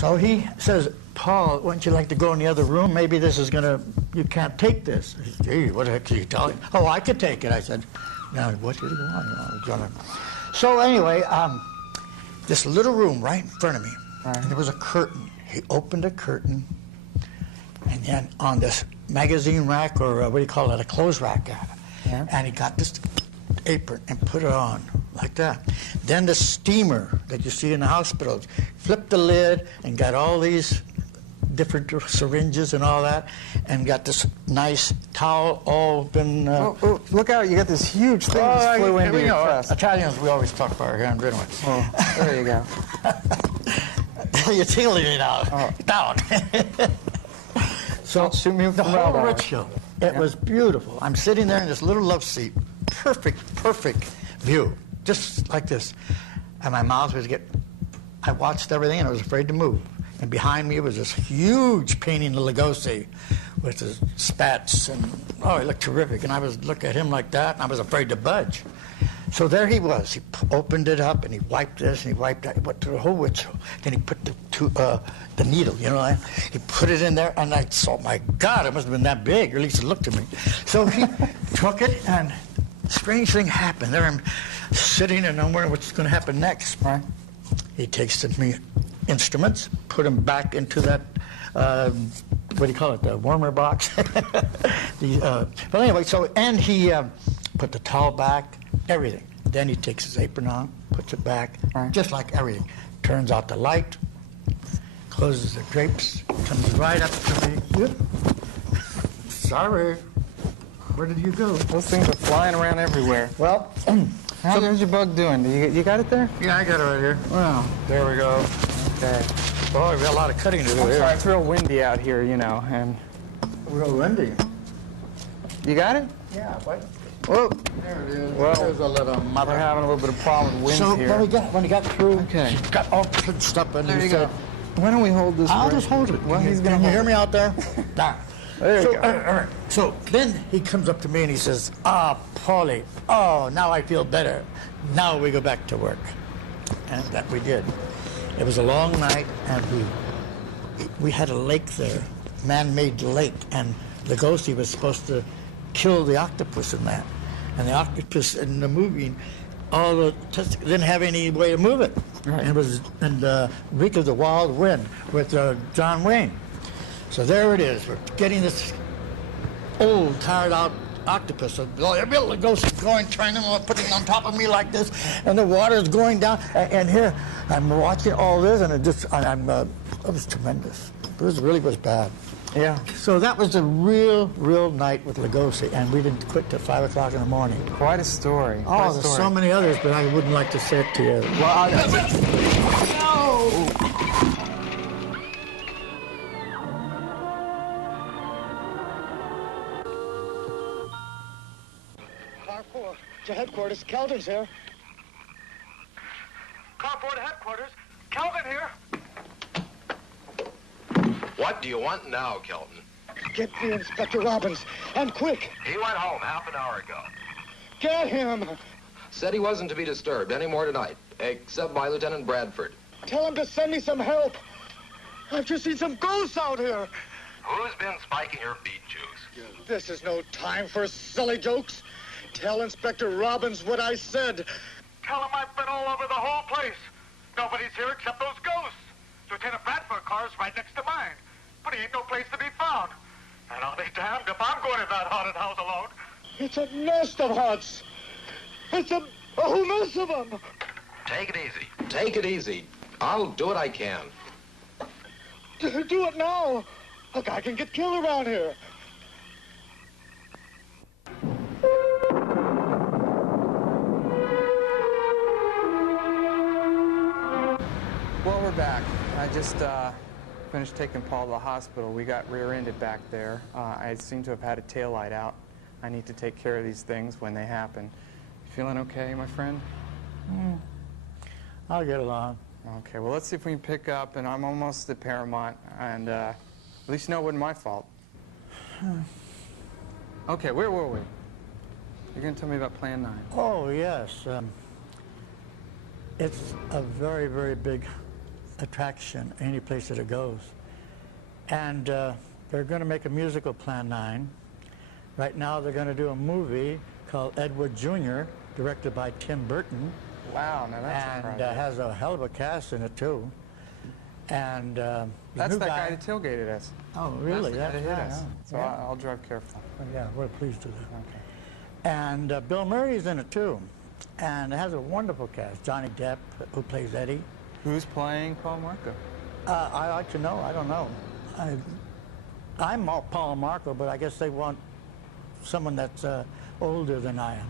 So he says, Paul, wouldn't you like to go in the other room? Maybe this is going to, you can't take this. I said, gee, what the heck are you telling? Oh, I could take it. I said, now, what did you want? So anyway, this little room right in front of me, and there was a curtain. He opened a curtain, and then on this magazine rack, or what do you call it, a clothes rack, and he got this apron and put it on like that. Then the steamer that you see in the hospitals, flipped the lid and got all these different syringes and all that, and got this nice towel all been... oh, look out, you got this huge thing that flew into your chest. Italians, we always talk about our hand, don't we? Oh, there you go. You're tingling it out. Oh. Down. So shoot me the whole ritual, it was beautiful. I'm sitting there in this little love seat, perfect view, just like this. And my mouth was I watched everything and I was afraid to move. And behind me was this huge painting of Lugosi with his spats, and oh, he looked terrific. And I was looking at him like that, and I was afraid to budge. So there he was. He opened it up, and he wiped this, and he wiped that. He went through the whole ritual. Then he put the needle, you know, he put it in there, and I saw, my God, it must have been that big, or at least it looked to me. So he took it, and a strange thing happened. There I'm sitting, and I'm wondering what's going to happen next. Right? He takes me instruments, put them back into that, what do you call it, the warmer box? But anyway, and he put the towel back, everything. Then he takes his apron on, puts it back, just like everything. Turns out the light, closes the drapes, comes right up to me. Sorry, where did you go? Those things are flying around everywhere. Well, how's your bug doing? You got it there? Yeah, I got it right here. Wow. There we go. Okay. Oh, we got a lot of cutting to do here. Sorry, it's real windy out here, you know, and... Real windy. You got it? Yeah, what? Whoa. There it is. Well, there's a little mother. We're having a little bit of problem with winds here. So when he got through, okay, got all pinched up, and there he you said, go. Why don't we hold this? I'll just hold it. Well, he's Can you hear me out there? There you go. All right. So then he comes up to me and he says, Paulie, now I feel better. Now we go back to work. And that we did. It was a long night, and we had a lake there, man-made lake, and Lugosi was supposed to kill the octopus in that. And the octopus in the movie, all the didn't have any way to move it. Right. And it was in the Reek of the Wild Wind with John Wayne. So there it is. We're getting this old, tired-out octopus. So Bela Lugosi going, turning them, putting it on top of me like this, and the water's going down. And here, I'm watching all this, and it was tremendous. It really was bad. Yeah. So that was a real night with Lugosi, and we didn't quit till 5 o'clock in the morning. Quite a story. Oh, there's so many others, but I wouldn't like to say it to you. Well, No! Carpool to headquarters. Kelton's here. Carpool to headquarters. Kelton here. What do you want now, Kelton? Get me Inspector Robbins, and quick. He went home half an hour ago. Get him. Said he wasn't to be disturbed any more tonight, except by Lieutenant Bradford. Tell him to send me some help. I've just seen some ghosts out here. Who's been spiking your beet juice? This is no time for silly jokes. Tell Inspector Robbins what I said. Tell him I've been all over the whole place. Nobody's here except those ghosts. Lieutenant Bradford's car is right next to mine, but he ain't no place to be found. And I'll be damned if I'm going to that haunted house alone. It's a nest of huts. It's a whole mess of them. Take it easy. Take it easy. I'll do what I can. Do it now. A guy can get killed around here. Well, we're back. I just finished taking Paul to the hospital. We got rear-ended back there. I seem to have had a taillight out. I need to take care of these things when they happen. Feeling okay, my friend? I'll get along. Okay, well, let's see if we can pick up, and I'm almost at Paramount, and at least you know it wasn't my fault. Okay, where were we? You're going to tell me about Plan 9. Oh, yes. It's a very, very big attraction any place that it goes. And they're going to make a musical, Plan 9. Right now they're going to do a movie called Edward Jr., directed by Tim Burton. Wow, now that's And surprising. has a hell of a cast in it, too. And That's that guy that tailgated us. Oh, really? That's the guy that hit right, us. yeah. So Yeah. I'll drive careful. Yeah, we're pleased to do that. Okay. And Bill Murray's in it, too. And it has a wonderful cast. Johnny Depp, who plays Eddie. Who's playing Paul Marco? I like to know. I don't know. I'm Paul Marco, but I guess they want someone that's older than I am.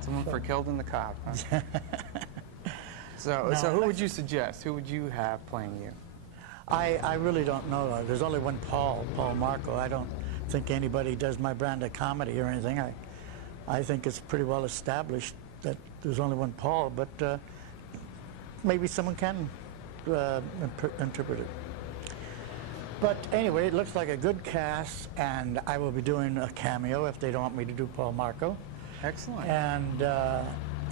Someone for Kelton the Cop, huh? So No, who would you suggest? Who would you have playing you? I really don't know. There's only one Paul Marco. I don't think anybody does my brand of comedy or anything. I think it's pretty well established that there's only one Paul, but maybe someone can interpret it. But anyway, it looks like a good cast, and I will be doing a cameo if they don't want me to do Paul Marco. Excellent. And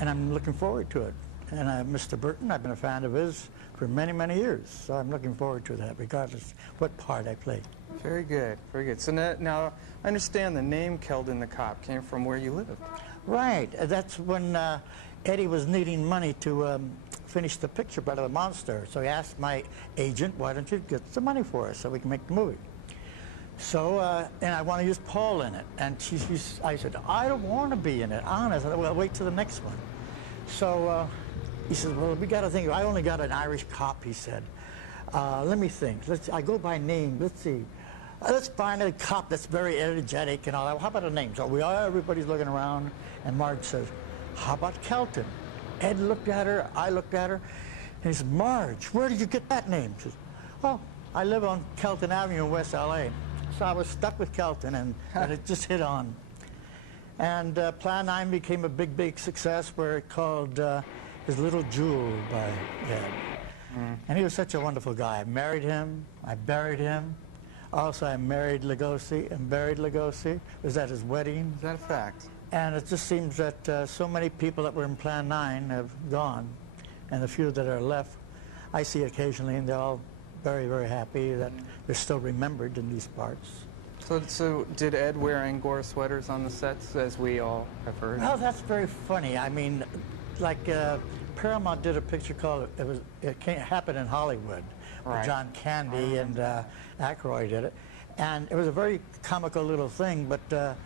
I'm looking forward to it. And Mr. Burton, I've been a fan of his for many, many years, so I'm looking forward to that, regardless what part I play. Very good, very good. So now I understand the name Kelton the Cop came from where you lived. Right. That's when Eddie was needing money to finish the picture, Bela the Monster. So he asked my agent, why don't you get some money for us so we can make the movie? So, and I want to use Paul in it. And I said, I don't want to be in it, honest. I said, well, wait till the next one. So he said, well, we got to think. I only got an Irish cop, he said. Let me think. I go by name. Let's see. Let's find a cop that's very energetic and all that. How about a name? So everybody's looking around, and Marge says, how about Kelton? Ed looked at her, I looked at her, and he said, Marge, where did you get that name? She says, well, I live on Kelton Avenue in West LA. So I was stuck with Kelton, and it just hit on. And Plan 9 became a big, big success, where it called His Little Jewel by Ed. And he was such a wonderful guy. I married him, I buried him. Also, I married Lugosi and buried Lugosi. It was at his wedding. Is that a fact? And it just seems that so many people that were in Plan 9 have gone. And the few that are left, I see occasionally, and they're all very, very happy that they're still remembered in these parts. So did Ed wear Angora sweaters on the sets, as we all have heard? Well, that's very funny. I mean, like Paramount did a picture called, it happened in Hollywood. Right. John Candy and Aykroyd did it. And it was a very comical little thing, but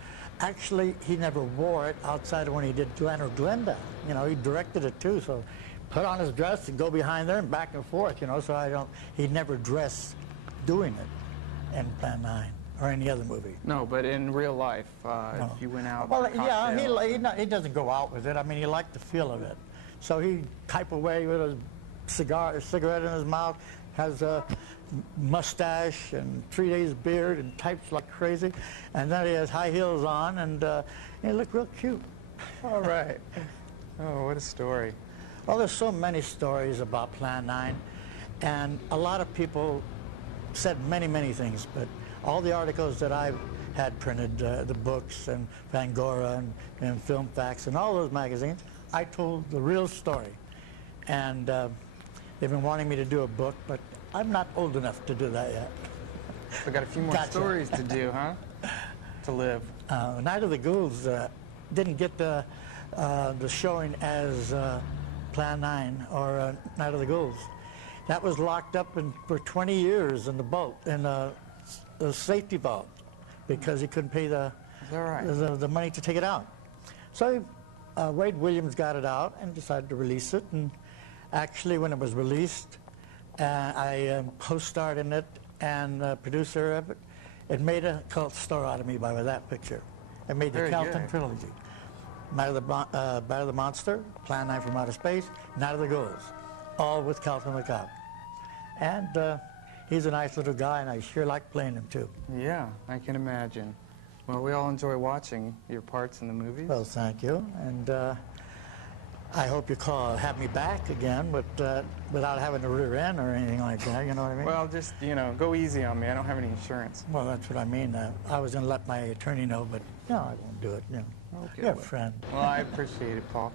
actually he never wore it outside of when he did Glenn or Glenda. You know, he directed it too, so put on his dress and go behind there and back and forth, you know, so he never dressed doing it in Plan 9 or any other movie. No, but in real life, No. if you went out Well, with a yeah, cocktail, he doesn't go out with it. I mean, he liked the feel of it. So he type away with a cigarette in his mouth, has a mustache and 3 days beard and types like crazy. And then he has high heels on, and he looked real cute. All right. Oh, what a story. Well, there's so many stories about Plan 9, and a lot of people said many, many things, but all the articles that I've had printed, the books and Fangora and Film Facts and all those magazines, I told the real story. And they've been wanting me to do a book, but I'm not old enough to do that yet. We got a few more Gotcha. stories to do, huh? To live. Night of the Ghouls didn't get the showing as Plan 9 or Night of the Ghouls. That was locked up for 20 years in the vault, in the safety vault, because he couldn't pay the money to take it out. So Wade Williams got it out and decided to release it. And actually, when it was released, I co-starred in it and producer of it. It made a cult star out of me by that picture. It made the Very KELTON good. trilogy. Night of the Monster, Plan 9 from Outer Space, Night of the Ghouls, all with KELTON the Cop. And he's a nice little guy, and I sure like playing him too. Yeah, I can imagine. Well, we all enjoy watching your parts in the movies. Well, thank you, and I hope you have me back again, but without having a rear end or anything like that. You know what I mean? Well, just, go easy on me. I don't have any insurance. Well, that's what I mean. I was going to let my attorney know, but no, I won't do it. You know, Okay, you're a well. friend. Well, I appreciate it, Paul.